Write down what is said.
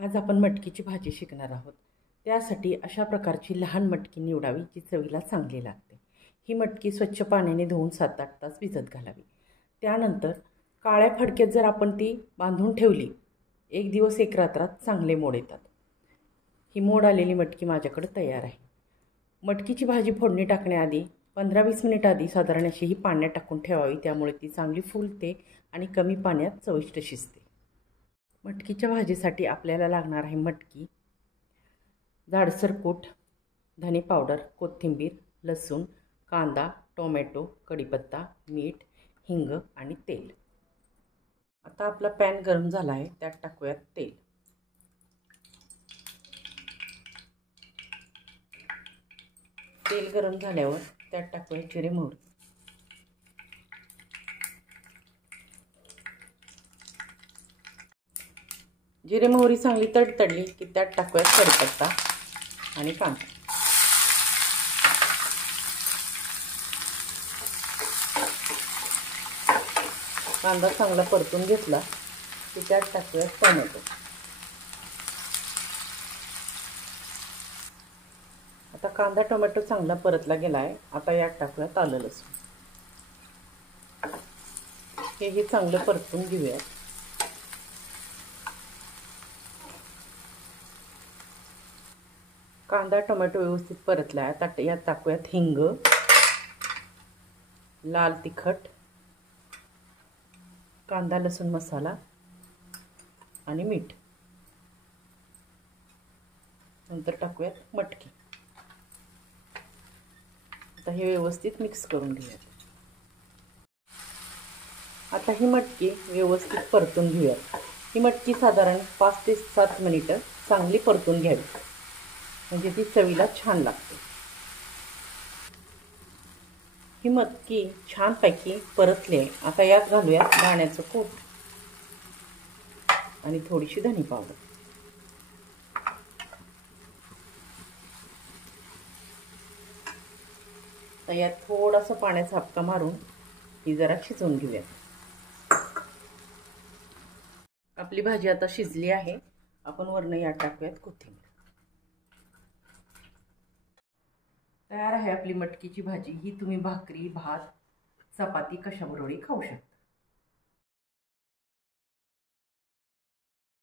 आज आपण मटकीची भाजी शिकणार आहोत। त्यासाठी अशा प्रकारची लहान मटकी निवडावी जी चवीला चांगली लागते। ही मटकी स्वच्छ पाण्याने धुवून 7-8 तास भिजत घालावी। त्यानंतर काळ्या फडक्यात जर आपण ती बांधून ठेवली, एक दिवस एक रात्रात चांगले मोड येतात। ही मोड आलेली मटकी माझ्याकडे तयार आहे। मटकीची भाजी फोडणी टाकण्याआधी 15-20 मिनिट आधी साधारण अशी ही पाण्यात टाकून ठेवावी, त्यामुळे ती चांगली फुलते आणि कमी पाण्यात चविष्ट शिजते। मटकीच्या भाजीसाठी आपल्याला लागणार आहे मटकी, जाडसर कूट, धने पावडर, कोथिंबीर, लसूण, कांदा, टोमॅटो, कढीपत्ता, मीठ, हिंग आणि तेल। आता आपला पॅन गरम झाला आहे, त्यात टाकूयात तेल। तेल गरम झाल्यावर त्यात टाकूयात जिरे मोहरी। जिरे मोहरी चांगली तडतडली की त्यात टाकूयात कढीपत्ता आणि कांदा। कांदा चांगला परतून घेतला की त्यात टाकूयात टोमॅटो। आता कांदा टोमॅटो चांगला परतला गेला आहे। आता यात टाकूयात आलं लसूण। हे चांगलं परतून घेऊयात। कांदा टोमॅटो व्यवस्थित परतला आहे। आता यात टाकूयात हिंग, लाल तिखट, कांदा लसूण मसाला आणि मीठ। नंतर टाकूयात मटकी। आता हे व्यवस्थित मिक्स करून घेऊयात। आता ही मटकी व्यवस्थित परतून घेऊयात। ही मटकी साधारण 5 ते 7 मिनिटं चांगली परतून घ्यावी, म्हणजे ती चवीला छान लागते। ही मटकी छानपैकी परतली आहे। आता यात घालूयात दाण्याचं कूट आणि थोडीशी धने पावडर। आता यात थोडासा पाण्याचा हापका मारून ही जरा शिजवून घेऊयात। आपली भाजी आता शिजली आहे। आपण वरून यात टाकूयात कोथिंबीर। तयार आहे आपली मटकीची भाजी। ही तुम्ही भाकरी, भात, चपाती कशाबरोबरही खाऊ शकता।